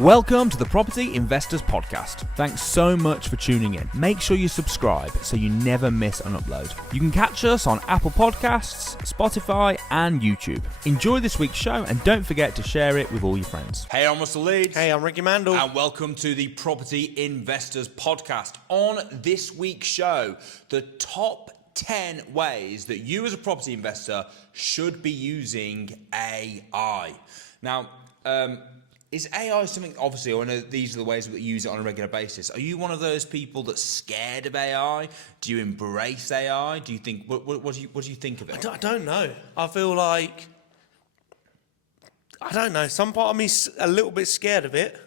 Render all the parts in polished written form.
Welcome to the Property Investors Podcast. Thanks so much for tuning in. Make sure you subscribe so you never miss an upload. You can catch us on Apple Podcasts, Spotify, and YouTube. Enjoy this week's show and don't forget to share it with all your friends. Hey, I'm Russell Leeds. Hey, I'm Ricci Mandal. And welcome to the Property Investors Podcast. On this week's show, the top 10 ways that you as a property investor should be using AI. Now, is AI something, obviously, I know these are the ways that you use it on a regular basis. Are you one of those people that's scared of AI? Do you embrace AI? Do you think, what do you think of it? I don't know. I feel like, I don't know, some part of me's a little bit scared of it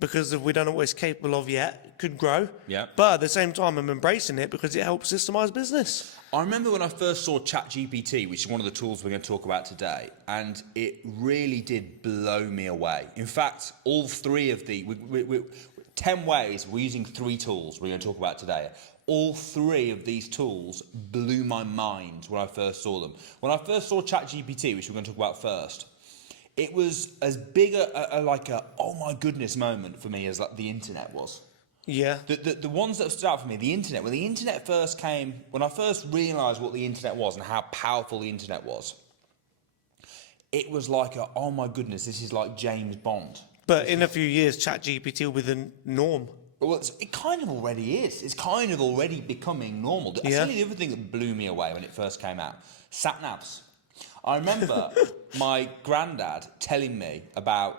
because we don't know what it's capable of yet. It could grow. Yeah. But at the same time, I'm embracing it because it helps systemize business. I remember when I first saw ChatGPT, which is one of the tools we're going to talk about today, and it really did blow me away. In fact, all three of the 10 ways, we're using 3 tools we're going to talk about today. All 3 of these tools blew my mind when I first saw them. When I first saw ChatGPT, which we're going to talk about first, it was as big a oh my goodness moment for me as like the internet was. Yeah. The ones that stood out for me, the internet. When the internet first came, when I first realised what the internet was and how powerful the internet was, it was like oh my goodness, this is like James Bond. But in a few years, ChatGPT will be the norm. Well, it kind of already is. It's kind of already becoming normal. Yeah. I'll tell you the other thing that blew me away when it first came out. Sat navs. I remember my granddad telling me about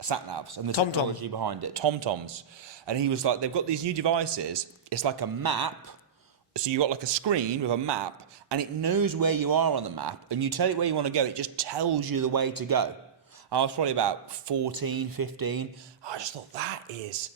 sat navs and the technology behind it. TomToms. And he was like, they've got these new devices. It's like a map. So you've got like a screen with a map and it knows where you are on the map and you tell it where you want to go. It just tells you the way to go. I was probably about 14, 15. I just thought that is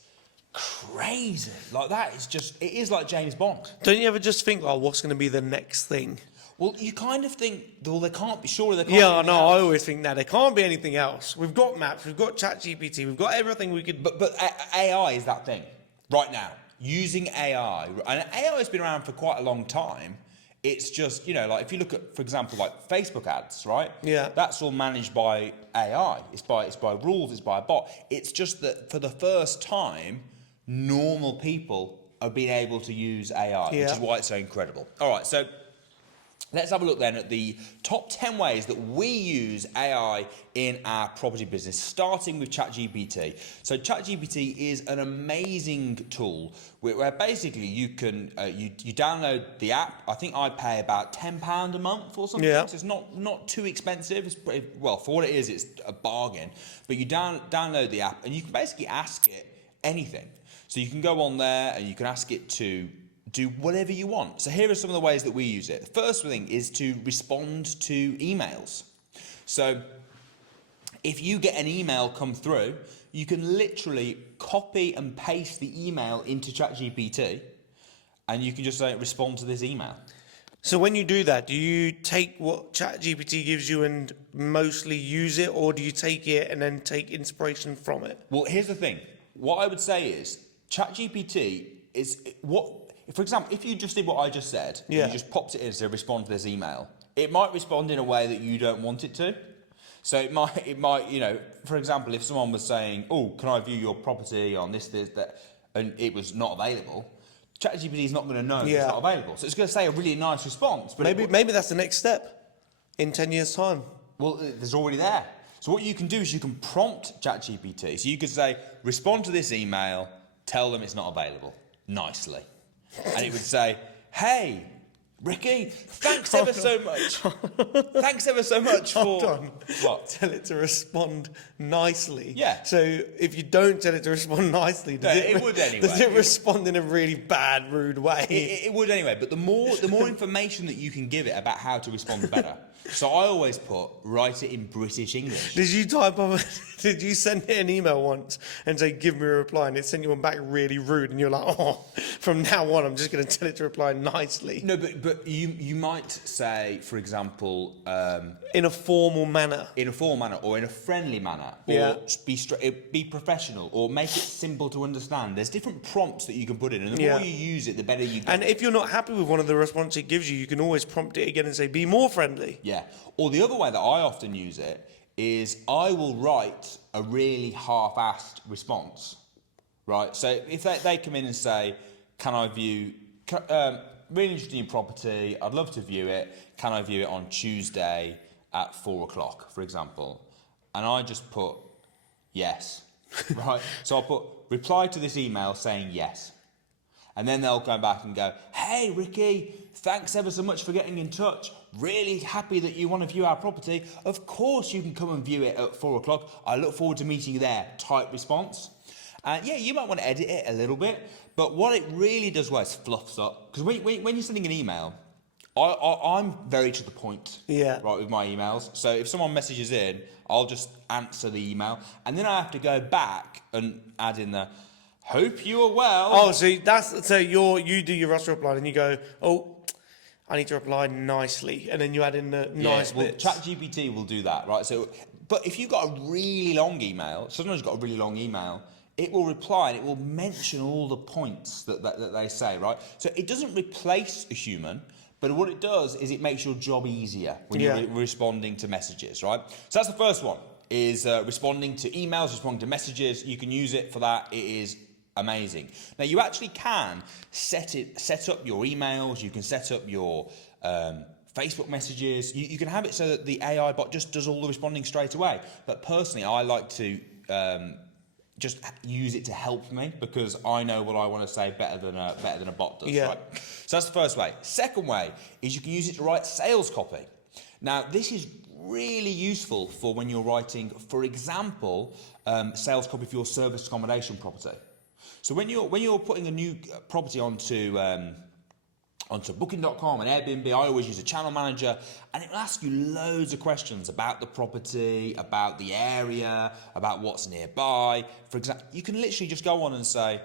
crazy. Like that is just, it is like James Bond. Don't you ever just think, oh, what's going to be the next thing? Well, you kind of think, well, there can't be, surely there can't Yeah, be no, else. I always think that. There can't be anything else. We've got maps, we've got ChatGPT, we've got everything we could... But AI is that thing, right now. Using AI, and AI has been around for quite a long time. It's just, you know, like if you look at, for example, like Facebook ads, right? Yeah. That's all managed by AI. It's by rules, it's by a bot. It's just that for the first time, normal people are being able to use AI, which is why it's so incredible. All right, so... let's have a look then at the top 10 ways that we use AI in our property business, starting with ChatGPT. So ChatGPT is an amazing tool where basically you can you download the app. I think I pay about £10 a month or something. Yeah. So it's not too expensive. It's pretty, well, for what it is, it's a bargain. But you download the app and you can basically ask it anything. So you can go on there and you can ask it to do whatever you want. So here are some of the ways that we use it. The first thing is to respond to emails. So if you get an email come through, you can literally copy and paste the email into ChatGPT and you can just say, respond to this email. So when you do that, do you take what ChatGPT gives you and mostly use it, or do you take it and then take inspiration from it? Well, here's the thing. What I would say is ChatGPT is what... For example, if you just did what I just said, and you just popped it in to respond to this email, it might respond in a way that you don't want it to. So it might, you know, for example, if someone was saying, oh, can I view your property on this, that, and it was not available, ChatGPT is not going to know it's not available. So it's going to say a really nice response. But maybe that's the next step in 10 years' time. Well, there's already there. So what you can do is you can prompt ChatGPT. So you could say, respond to this email, tell them it's not available, nicely. And it would say, hey, Ricky, thanks ever so much. Thanks ever so much for... Hold on. What? Tell it to respond nicely. Yeah. So if you don't tell it to respond nicely, it would anyway. Does it respond in a really bad, rude way? It would anyway, but the more information that you can give it about how to respond, the better. So I always write it in British English. Did you send it an email once and say, give me a reply, and it sent you one back really rude, and you're like, oh, from now on, I'm just going to tell it to reply nicely? No, but you might say, for example... in a formal manner. In a formal manner, or in a friendly manner, or be professional, or make it simple to understand. There's different prompts that you can put in, and the more you use it, the better you get. And if you're not happy with one of the responses it gives you, you can always prompt it again and say, be more friendly. Yeah. Or the other way that I often use it is I will write a really half-assed response, right? So if they come in and say, can I view, really interested in your property, I'd love to view it, can I view it on Tuesday at 4 o'clock, for example? And I just put yes, right? So I'll put reply to this email saying yes. And then they'll go back and go, hey, Ricky, thanks ever so much for getting in touch. Really happy that you want to view our property. Of course you can come and view it at 4 o'clock. I look forward to meeting you there, type response. And yeah, you might want to edit it a little bit, but what it really does well is fluffs up. Because when you're sending an email, I'm very to the point, right, with my emails. So if someone messages in, I'll just answer the email, and then I have to go back and add in the hope you are well. Oh, so you do your Russell reply and you go, oh, I need to reply nicely, and then you add in the nice bits. ChatGPT will do that, right? So, but if you've got a really long email, sometimes you've got a really long email, it will reply and it will mention all the points that they say, right? So it doesn't replace a human, but what it does is it makes your job easier when you're responding to messages, right? So that's the first one, is responding to emails, responding to messages. You can use it for that. It is amazing. Now, you actually can set up your emails. You can set up your Facebook messages. You can have it so that the AI bot just does all the responding straight away. But personally, I like to just use it to help me, because I know what I want to say better than a bot does. Right? So that's the first way. Second way is you can use it to write sales copy. Now, this is really useful for when you're writing, for example, sales copy for your service accommodation property. So when you're putting a new property onto Booking.com and Airbnb, I always use a channel manager, and it will ask you loads of questions about the property, about the area, about what's nearby. For example, you can literally just go on and say,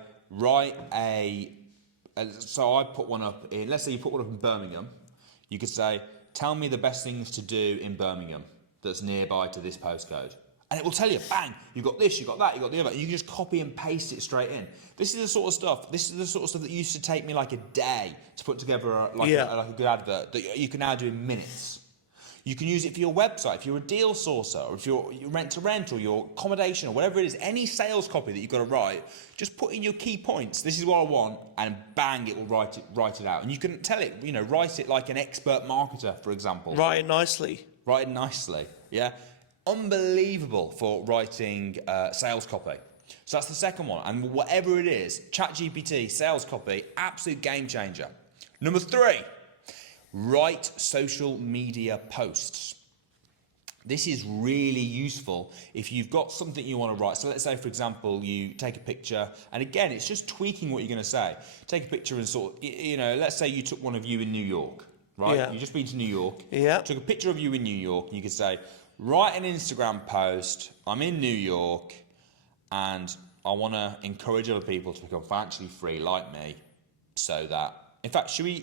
so I put one up in, let's say you put one up in Birmingham. You could say, tell me the best things to do in Birmingham that's nearby to this postcode. And it will tell you, bang, you've got this, you've got that, you've got the other. And you can just copy and paste it straight in. This is the sort of stuff that used to take me like a day to put together a good advert that you can now do in minutes. You can use it for your website, if you're a deal sourcer, or if you're rent to rent, or your accommodation, or whatever it is, any sales copy that you've got to write, just put in your key points. This is what I want, and bang, it will write it out. And you can tell it, write it like an expert marketer, for example. Write it nicely, yeah. Unbelievable for writing sales copy. So that's the second one. And whatever it is, ChatGPT, sales copy, absolute game changer. Number 3, write social media posts. This is really useful if you've got something you want to write. So let's say, for example, you take a picture, and again, it's just tweaking what you're going to say. Take a picture and let's say you took one of you in New York, right? Yeah. You've just been to New York. Yeah. Took a picture of you in New York, and you could say, write an Instagram post, I'm in New York, and I want to encourage other people to become financially free like me, so that, in fact, have you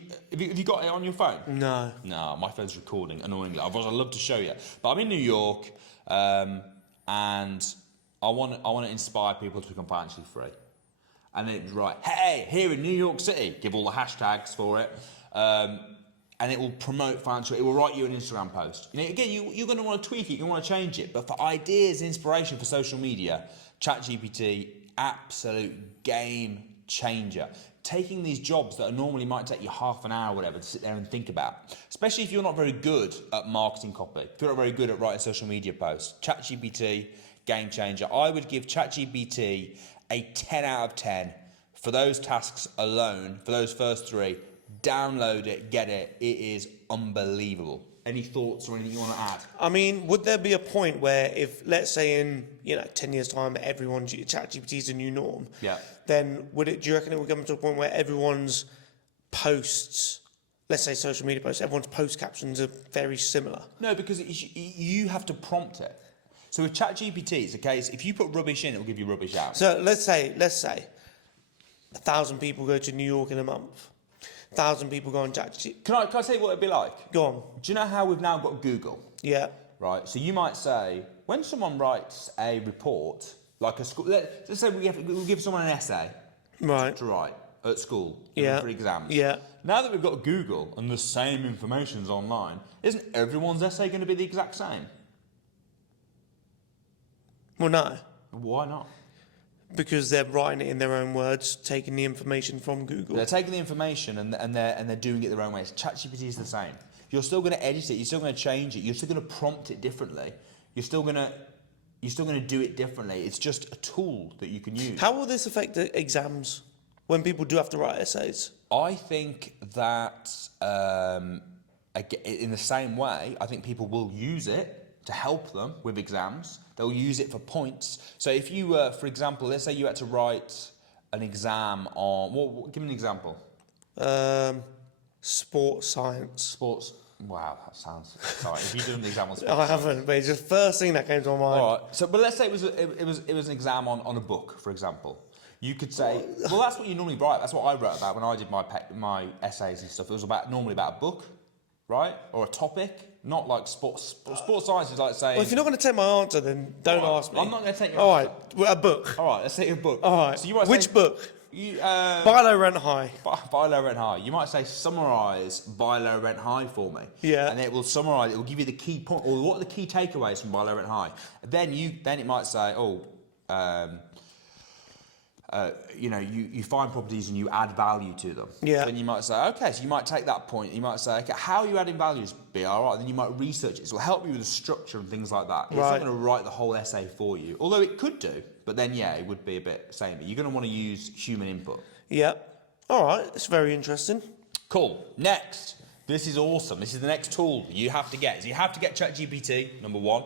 got it on your phone? No. No, my phone's recording, annoyingly. I'd love to show you. But I'm in New York, and I want to inspire people to become financially free. And then write, hey, here in New York City, give all the hashtags for it. And it will promote financial. It will write you an Instagram post. Again, you're going to want to tweak it. You want to change it. But for ideas, inspiration for social media, ChatGPT, absolute game changer. Taking these jobs that normally might take you half an hour or whatever to sit there and think about, especially if you're not very good at marketing copy, if you're not very good at writing social media posts, ChatGPT, game changer. I would give ChatGPT a 10 out of 10 for those tasks alone, for those first 3. Download it, get it. It is unbelievable. Any thoughts or anything you want to add? I mean, would there be a point where, if, let's say in 10 years' time, everyone's ChatGPT is a new norm? Yeah. Then do you reckon it would come to a point where everyone's posts, let's say social media posts, everyone's post captions are very similar? No, because you have to prompt it. So with ChatGPT, it's a case, if you put rubbish in, it will give you rubbish out. So let's say 1,000 people go to New York in a month. 1,000 people go on ChatGPT. Can I tell you what it'd be like? Go on. Do you know how we've now got Google? Yeah. Right. So you might say, when someone writes a report, like a school, let's say we'll give someone an essay, right, to write at school, for exams. Yeah. Now that we've got Google and the same information's online, isn't everyone's essay going to be the exact same? Well, no, Why not? because they're writing it in their own words, taking the information from Google. They're taking the information and they're doing it their own way. ChatGPT is the same. You're still going to edit it. You're still going to change it. You're still going to prompt it differently. You're still going to do it differently. It's just a tool that you can use. How will this affect the exams when people do have to write essays? I think that in the same way, I think people will use it to help them with exams. They'll use it for points. So if you, for example, let's say you had to write an exam on, give me an example. Sports science. Sports. Wow, that sounds exciting. If you do an exam on sports, I haven't, but it's the first thing that came to my mind. all right. So, but let's say it was an exam on a book, for example. You could say, well, that's what you normally write. That's what I wrote about when I did my essays and stuff. It was normally about a book, right, or a topic. Not like sports. Sports science is like saying. Well, if you're not going to take my answer, then don't ask me. I'm not going to take your All answer. right, well, a book. All right, let's take a book. All right. So you might Which say, book? You, Buy low, rent high. Buy low, rent high. You might say summarise buy low, rent high for me. Yeah. And it will summarise. It will give you the key point or what are the key takeaways from buy low, rent high. Then it might say, you find properties and you add value to them. Yeah. Then you might say, okay, so you might take that point. You might say, okay, how are you adding values? BRI. Then you might research it. So it'll help you with the structure and things like that. It's not going to write the whole essay for you, although it could do. But then, yeah, it would be a bit samey. You're going to want to use human input. Yeah. All right. It's very interesting. Cool. Next. This is awesome. This is the next tool you have to get. So you have to get ChatGPT, number one.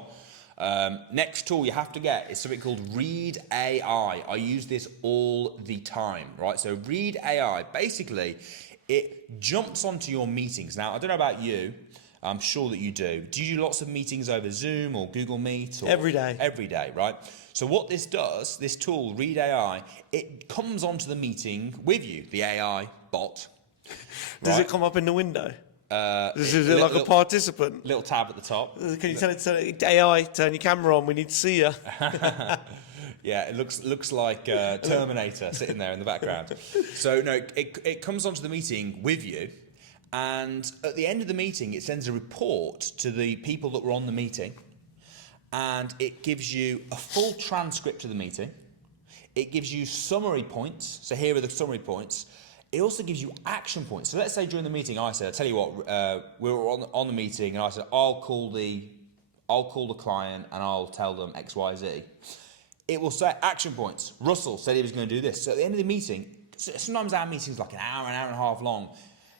Next tool you have to get is something called Read AI. I use this all the time, right? So Read AI, basically, it jumps onto your meetings. Now, I don't know about you. I'm sure that you do. Do you do lots of meetings over Zoom or Google Meet? Or Every day. Every day, right? So what this does, this tool, Read AI, it comes onto the meeting with you, the AI bot. Does right? it come up in the window? Is it like a participant? Little tab at the top. Can you tell it, AI, turn your camera on, we need to see you? Yeah, it looks like Terminator sitting there in the background. So no, it comes onto the meeting with you, and at the end of the meeting, it sends a report to the people that were on the meeting, and it gives you a full transcript of the meeting. It gives you summary points. So here are the summary points. It also gives you action points. So let's say during the meeting, I said, "I tell you what, we were on the meeting, and I said, I'll call the client and I'll tell them X, Y, Z." It will say action points. Russell said he was going to do this. So at the end of the meeting, sometimes our meeting's like an hour and a half long.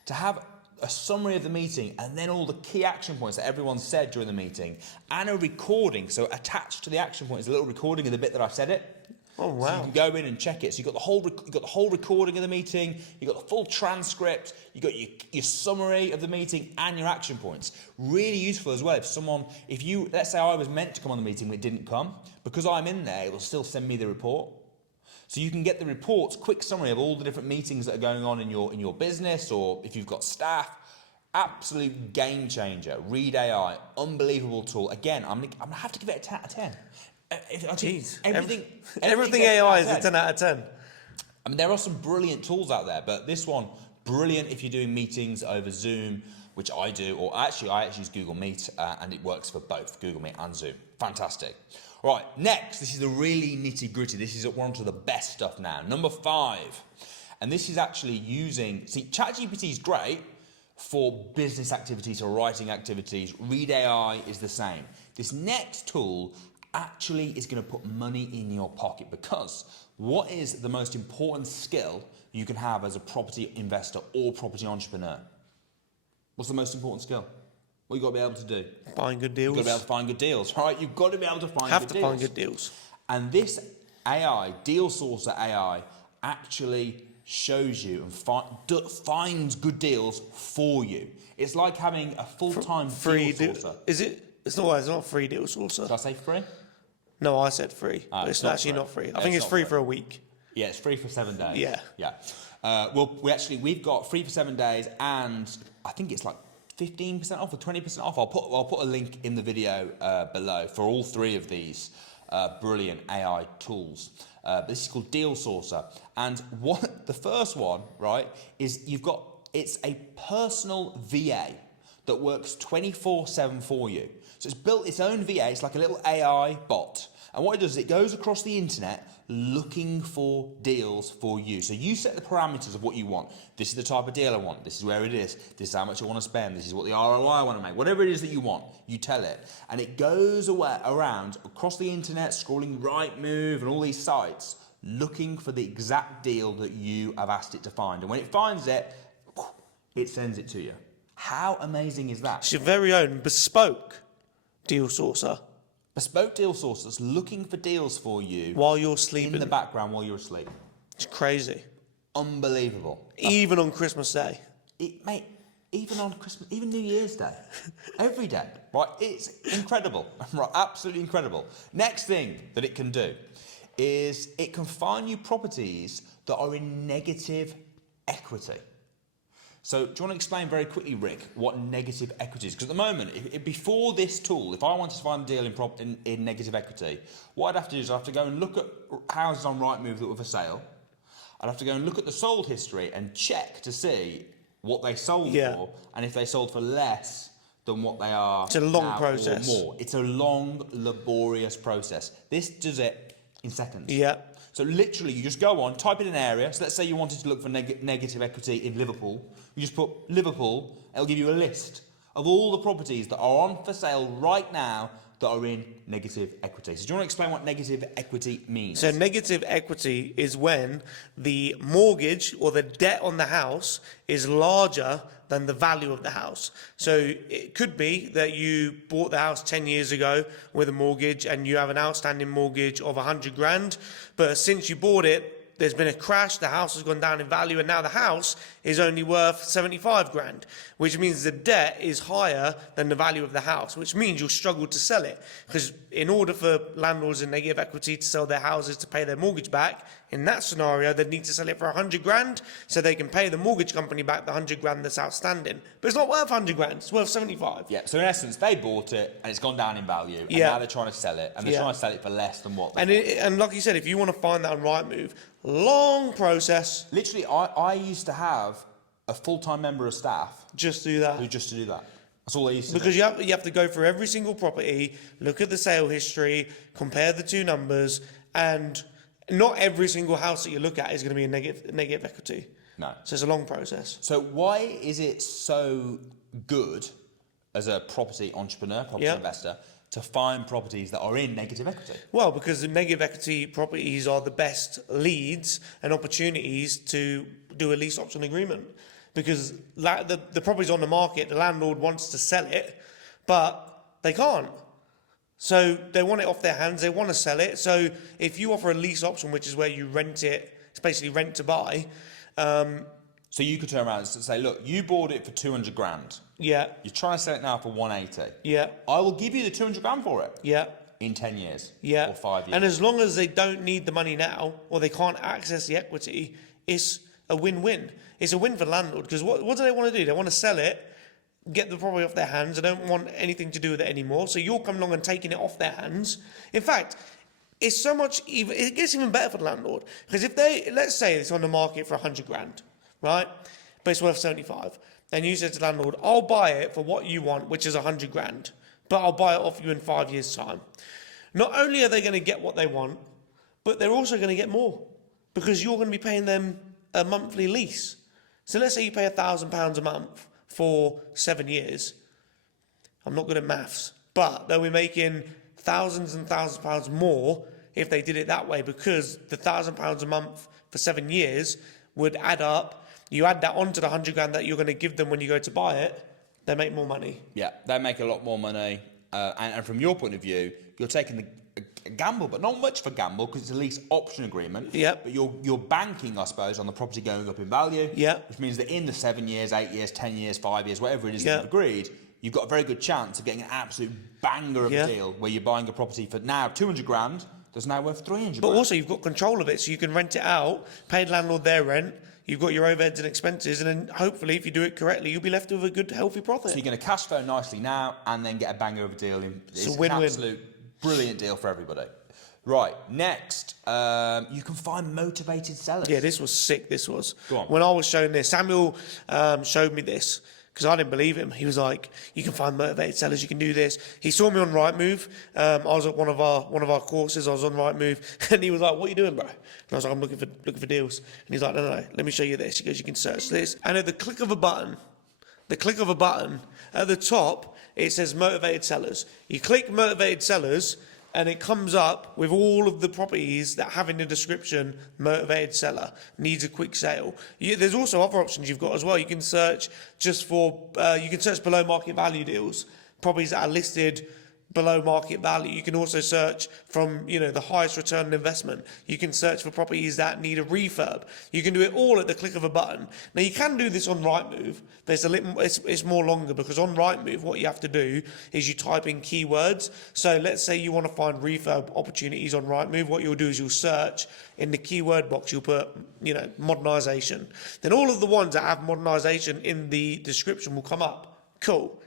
To have a summary of the meeting and then all the key action points that everyone said during the meeting and a recording. So attached to the action point is a little recording of the bit that I said it. Oh wow! So you can go in and check it. So you got the whole recording of the meeting. You got the full transcript. You got your summary of the meeting and your action points. Really useful as well. Let's say I was meant to come on the meeting but it didn't come, because I'm in there, it will still send me the report. So you can get the reports, quick summary of all the different meetings that are going on in your business, or if you've got staff. Absolute game changer. Read AI, unbelievable tool. Again, I'm gonna have to give it a 10 out of 10. Jeez. Everything AI is a 10 out of 10. I mean, there are some brilliant tools out there, but this one, brilliant if you're doing meetings over Zoom, which I do, or I actually use Google Meet, and it works for both Google Meet and Zoom. Fantastic. All right, next, this is the really nitty gritty. This is one of the best stuff now. Number 5, and this is actually ChatGPT is great for business activities or writing activities. Read AI is the same. This next tool actually is going to put money in your pocket, because what is the most important skill you can have as a property investor or property entrepreneur? What's the most important skill? What you got to be able to do? Find good deals. You've got to be able to find good deals, right? You've got to be able to find good deals. Find good deals. And this AI, Deal Sourcer AI, actually shows you and finds good deals for you. It's like having a full-time free deal sourcer. Is it? It's not free deal sourcer. Did I say free? No, I said free. It's actually not free. I think it's free for a week. Yeah, it's free for 7 days. Yeah. Yeah. We've got free for 7 days, and I think it's like 15% off or 20% off. I'll put a link in the video below for all 3 of these brilliant AI tools. This is called Deal Sourcer, and the first one, right, is it's a personal VA that works 24/7 for you. So it's built its own VA. It's like a little AI bot. And what it does is it goes across the internet looking for deals for you. So you set the parameters of what you want. This is the type of deal I want. This is where it is. This is how much I want to spend. This is what the ROI I want to make. Whatever it is that you want, you tell it. And it goes around across the internet, scrolling Rightmove and all these sites, looking for the exact deal that you have asked it to find. And when it finds it, it sends it to you. How amazing is that? It's your very own bespoke deal sourcer. Bespoke deal source that's looking for deals for you while you're sleeping. In the background while you're asleep. It's crazy. Unbelievable. Even on Christmas Day. Mate, even on Christmas, even New Year's Day. Every day. Right? It's incredible. Right? Absolutely incredible. Next thing that it can do is it can find you properties that are in negative equity. So do you want to explain very quickly, Rick, what negative equity is? Because at the moment, before this tool, if I wanted to find a deal in negative equity, what I'd have to do is I'd have to go and look at houses on Rightmove that were for sale. I'd have to go and look at the sold history and check to see what they sold for, and if they sold for less than what they are. It's a long now process. Or more. It's a long, laborious process. This does it in seconds. Yeah. So literally, you just go on, type in an area. So let's say you wanted to look for negative equity in Liverpool. You just put Liverpool. It'll give you a list of all the properties that are on for sale right now that are in negative equity. So do you want to explain what negative equity means? So negative equity is when the mortgage or the debt on the house is larger than the value of the house. So it could be that you bought the house 10 years ago with a mortgage and you have an outstanding mortgage of 100 grand, but since you bought it, there's been a crash, the house has gone down in value, and now the house is only worth 75 grand, which means the debt is higher than the value of the house, which means you'll struggle to sell it. Because in order for landlords in negative equity to sell their houses to pay their mortgage back, in that scenario, they'd need to sell it for 100 grand so they can pay the mortgage company back the 100 grand that's outstanding. But it's not worth 100 grand, it's worth 75. Yeah, so in essence, they bought it and it's gone down in value, and now they're trying to sell it, and they're trying to sell it for less than what they and like you said, if you want to find that on Rightmove, long process. Literally, I used to have a full-time member of staff Just do that. just to do that. That's all they used to Because do. you have to go through every single property, look at the sale history, compare the two numbers, and not every single house that you look at is going to be a negative equity. No. So it's a long process. So why is it so good as a property entrepreneur, property investor, to find properties that are in negative equity? Well, because the negative equity properties are the best leads and opportunities to do a lease option agreement. Because the property's on the market, the landlord wants to sell it, but they can't. So they want it off their hands, they want to sell it. So if you offer a lease option, which is where you rent it, it's basically rent to buy. So you could turn around and say, look, you bought it for 200 grand. Yeah. You're trying to sell it now for 180. Yeah. I will give you the 200 grand for it. Yeah. In 10 years. Yeah. Or 5 years. And as long as they don't need the money now, or they can't access the equity, it's a win-win. It's a win for the landlord, because what do they want to do? They want to sell it, get the property off their hands. They don't want anything to do with it anymore. So you'll come along and taking it off their hands. In fact, it's so much even, it gets even better for the landlord. Because if let's say it's on the market for 100 grand, right? But it's worth 75. And you said to the landlord, I'll buy it for what you want, which is 100 grand, but I'll buy it off you in 5 years' time. Not only are they going to get what they want, but they're also going to get more, because you're going to be paying them a monthly lease. So let's say you pay £1,000 a month for 7 years. I'm not good at maths, but they'll be making thousands and thousands of pounds more if they did it that way, because the £1,000 a month for 7 years would add up. You add that onto the 100 grand that you're going to give them when you go to buy it, they make more money. Yeah, they make a lot more money. And from your point of view, you're taking a gamble, but not much of a gamble, because it's a lease option agreement. Yep. But you're banking, I suppose, on the property going up in value. Yep. Which means that in the 7 years, 8 years, 10 years, 5 years, whatever it is that Yep. you've agreed, you've got a very good chance of getting an absolute banger of a deal where you're buying a property for now 200 grand, that's now worth 300 But grand. also you've got control of it, so you can rent it out, pay the landlord their rent, you've got your overheads and expenses, and then hopefully, if you do it correctly, you'll be left with a good, healthy profit. So you're going to cash flow nicely now and then get a banger of a deal. It's a win-win. an absolute brilliant deal for everybody. Right, next, you can find motivated sellers. Yeah, this was sick, this was. Go on. When I was showing this, Samuel showed me this, because I didn't believe him. He was like, you can find motivated sellers, you can do this. He saw me on Rightmove. I was at one of our courses, I was on Rightmove, and he was like, what are you doing, bro? And I was like, I'm looking for deals. And he's like, no, let me show you this. He goes, you can search this. And at the click of a button at the top, it says motivated sellers. You click motivated sellers, and it comes up with all of the properties that have in the description, motivated seller, needs a quick sale. There's also other options you've got as well. You can search just for, you can search below market value deals, properties that are listed below market value. You can also search from, the highest return on investment. You can search for properties that need a refurb. You can do it all at the click of a button. Now you can do this on Rightmove, but it's more longer, because on Rightmove what you have to do is you type in keywords. So let's say you want to find refurb opportunities on Rightmove. What you'll do is you'll search in the keyword box, you'll put, modernisation. Then all of the ones that have modernisation in the description will come up. Cool.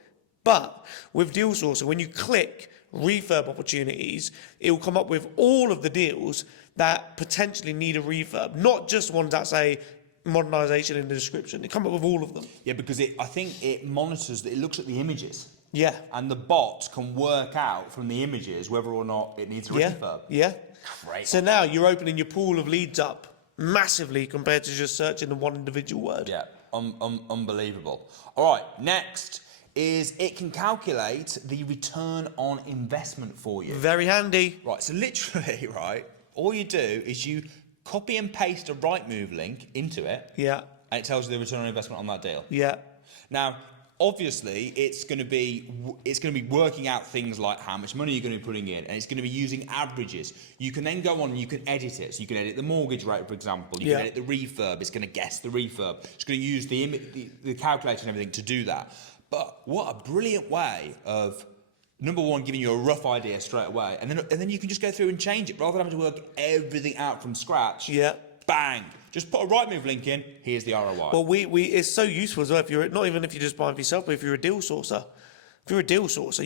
But with Deal Sourcer, when you click refurb opportunities, it will come up with all of the deals that potentially need a refurb, not just ones that say modernisation in the description. It comes up with all of them. Yeah, because I think it monitors, it looks at the images. Yeah. And the bot can work out from the images whether or not it needs a refurb. Yeah. Great. So now you're opening your pool of leads up massively compared to just searching the one individual word. Yeah, unbelievable. All right, next is it can calculate the return on investment for you. Very handy. Right, so literally, right, all you do is you copy and paste a Rightmove link into it. Yeah. And it tells you the return on investment on that deal. Yeah. Now, obviously, it's going to be working out things like how much money you're going to be putting in, and it's going to be using averages. You can then go on and you can edit it. So you can edit the mortgage rate, for example. You can edit the refurb. It's going to guess the refurb. It's going to use the calculator and everything to do that. But what a brilliant way of, number one, giving you a rough idea straight away, and then you can just go through and change it rather than having to work everything out from scratch. Yeah. Bang. Just put a Rightmove link in. Here's the ROI. Well, it's so useful as well. If you're not even if you're just buying for yourself, but if you're a deal sourcer,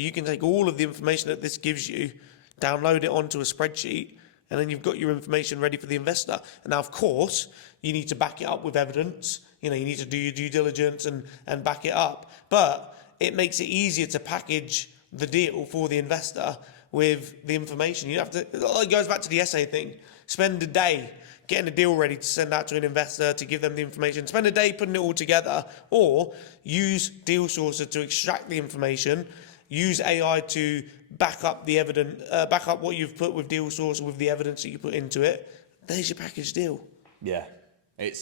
you can take all of the information that this gives you, download it onto a spreadsheet, and then you've got your information ready for the investor. And now, of course, you need to back it up with evidence. You need to do your due diligence and back it up. But it makes it easier to package the deal for the investor with the information. You have to. It goes back to the essay thing. Spend a day getting a deal ready to send out to an investor to give them the information. Spend a day putting it all together, or use Deal Sourcer to extract the information. Use AI to back up the evidence, back up what you've put with Deal Sourcer with the evidence that you put into it. There's your package deal. Yeah, it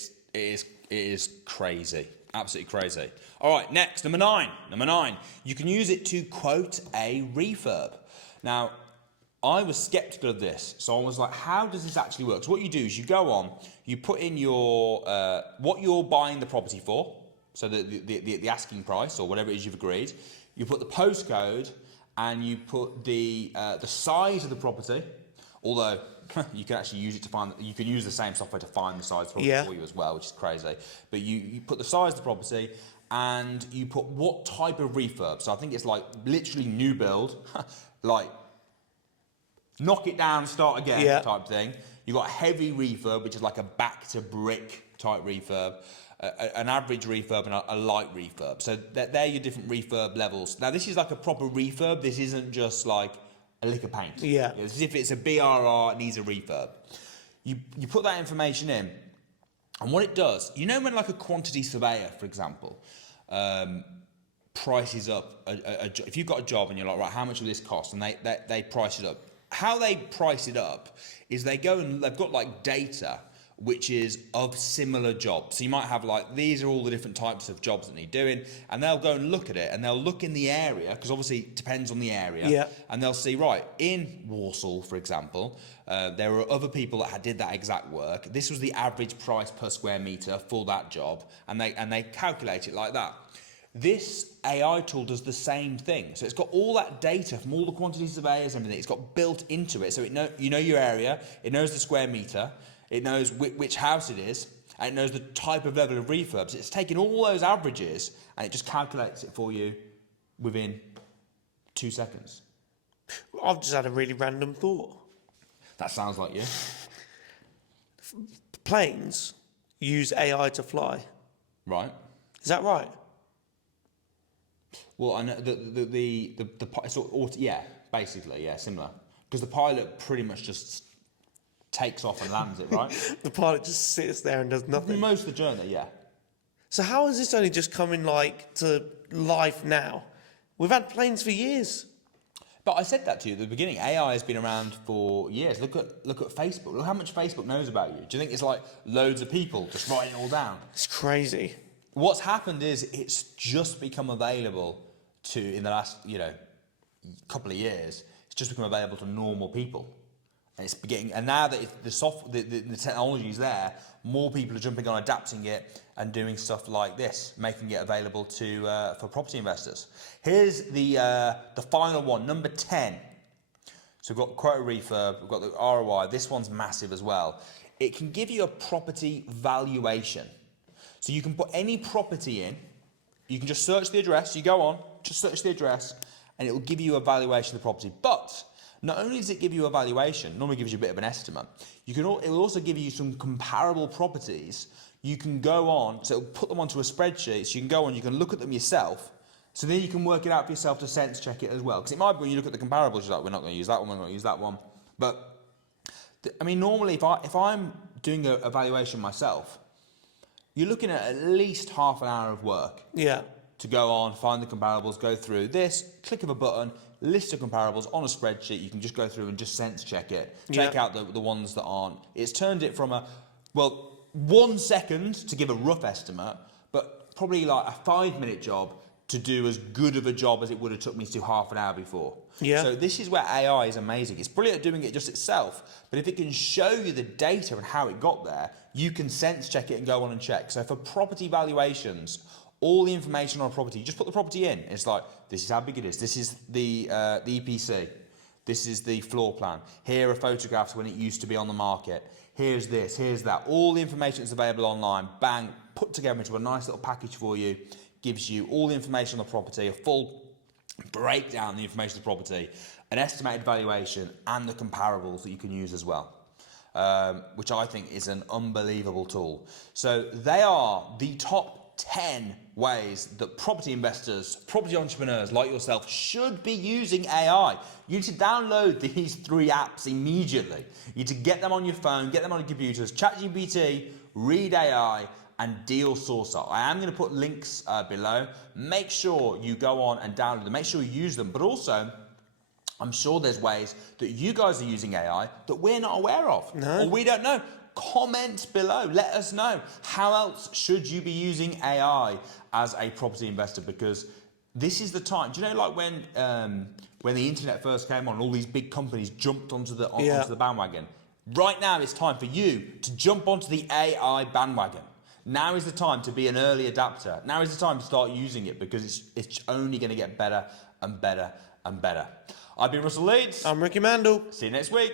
is crazy, absolutely crazy. All right, next, number nine. You can use it to quote a refurb. Now, I was skeptical of this, so I was like, how does this actually work? So what you do is you go on, you put in your what you're buying the property for, so the asking price or whatever it is you've agreed. You put the postcode and you put the size of the property, although you can actually use it to find, you can use the same software to find the size for you as well, which is crazy. But you put the size of the property and you put what type of refurb. So I think it's like literally new build, like knock it down, start again type thing. You've got a heavy refurb, which is like a back to brick type refurb, an average refurb and a light refurb. So they're your different refurb levels. Now this is like a proper refurb. This isn't just like a lick of paint. Yeah. It's as if it's a BRR, it needs a refurb. You put that information in, and what it does, when like a quantity surveyor, for example, prices up, if you've got a job and you're like, right, how much will this cost? And they price it up. How they price it up is they go and they've got like data which is of similar jobs. So you might have like, these are all the different types of jobs that need doing, and they'll go and look at it, and they'll look in the area, because obviously it depends on the area, and they'll see, right, in Warsaw, for example, there were other people that did that exact work. This was the average price per square metre for that job, and they calculate it like that. This AI tool does the same thing. So it's got all that data from all the quantity surveyors and everything. It's got built into it. So you know your area, it knows the square metre, it knows which house it is, and it knows the type of level of refurbs. It's taking all those averages and it just calculates it for you within 2 seconds. I've just had a really random thought. That sounds like you. Planes use AI to fly. Right. Is that right? Well, I know basically, yeah, similar. Because the pilot pretty much just takes off and lands it, right? The pilot just sits there and does nothing. Most of the journey, yeah. So how is this only just coming like to life now? We've had planes for years. But I said that to you at the beginning. AI has been around for years. Look at Facebook. Look how much Facebook knows about you. Do you think it's like loads of people just writing it all down? It's crazy. What's happened is it's just become available in the last, couple of years. It's just become available to normal people. And now that the technology is there, more people are jumping on, adapting it, and doing stuff like this, making it available for property investors. Here's the final one, number 10. So we've got quote refurb, we've got the ROI. This one's massive as well. It can give you a property valuation. So you can put any property in. You can just search the address. You go on, just search the address, and it will give you a valuation of the property. But not only does it give you a valuation, normally gives you a bit of an estimate, it will also give you some comparable properties. You can go on, so it'll put them onto a spreadsheet, so you can go on, you can look at them yourself, so then you can work it out for yourself to sense check it as well. Because it might be when you look at the comparables, you're like, we're not going to use that one, we're not going to use that one. But, normally if I'm doing a valuation myself, you're looking at least half an hour of work. Yeah. To go on, find the comparables, go through this, click of a button, list of comparables on a spreadsheet. You can just go through and just sense check it, check out the ones that aren't. It's turned it from 1 second to give a rough estimate, but probably like a 5-minute job to do as good of a job as it would have took me to do half an hour before. Yeah. So this is where AI is amazing. It's brilliant at doing it just itself, but if it can show you the data and how it got there, you can sense check it and go on and check. So for property valuations, all the information on a property, you just put the property in. It's like, this is how big it is. This is the EPC. This is the floor plan. Here are photographs when it used to be on the market. Here's this, here's that. All the information that's available online, bang, put together into a nice little package for you, gives you all the information on the property, a full breakdown of the information of the property, an estimated valuation, and the comparables that you can use as well. Which I think is an unbelievable tool. So they are the top 10 ways that property investors, property entrepreneurs like yourself should be using AI. You need to download these 3 apps immediately. You need to get them on your phone, get them on your computers, ChatGPT, Read AI, and Deal Sourcer. I am going to put links below. Make sure you go on and download them. Make sure you use them. But also, I'm sure there's ways that you guys are using AI that we're not aware of. No. Or we don't know. Comment below. Let us know. How else should you be using AI as a property investor? Because this is the time. Do you know, like when the internet first came on, all these big companies jumped onto the bandwagon. Right now, it's time for you to jump onto the AI bandwagon. Now is the time to be an early adapter. Now is the time to start using it because it's only going to get better and better and better. I've been Russell Leeds. I'm Ricci Mandal. See you next week.